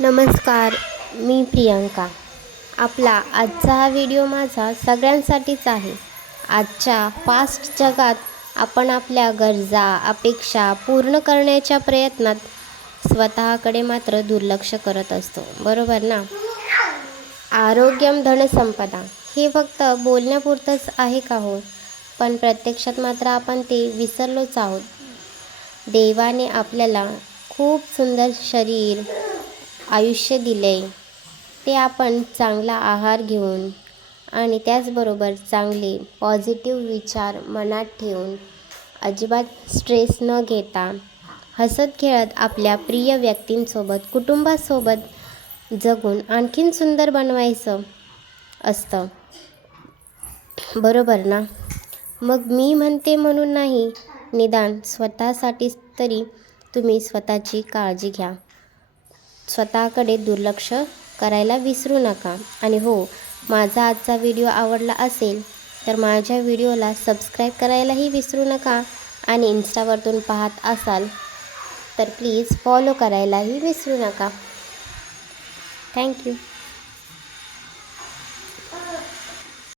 नमस्कार, मी प्रियंका. आपला आजचा हा व्हिडिओ माझा सगळ्यांसाठीच आहे. आजच्या फास्ट जगात आपण आपल्या गरजा, अपेक्षा पूर्ण करण्याच्या प्रयत्नात स्वतःकडे मात्र दुर्लक्ष करत असतो, बरोबर ना? आरोग्यम धनसंपदा हे फक्त बोलण्यापुरतंच आहे का हो? पण प्रत्यक्षात मात्र आपण ते विसरलोच आहोत. देवाने आपल्याला खूप सुंदर शरीर, आयुष्य दिले. ते आपण चांगला आहार घेऊन आणि त्याचबरोबर चांगले पॉझिटिव्ह विचार मनात ठेवून, अजिबात स्ट्रेस न घेता, हसत खेळत आपल्या प्रिय व्यक्तींसोबत, कुटुंबासोबत जगून आणखीन सुंदर बनवायचं असतं, बरोबर ना? मग मी म्हणते म्हणून नाही, निदान स्वतःसाठी तरी तुम्ही स्वतःची काळजी घ्या. स्वतःकडे दुर्लक्ष करायला विसरू नका. आणि हो, माझा आजचा व्हिडिओ आवडला असेल तर माझ्या व्हिडिओला सबस्क्राईब करायलाही विसरू नका. आणि इन्स्टावरतून पाहत असाल तर प्लीज फॉलो करायलाही विसरू नका. थँक्यू.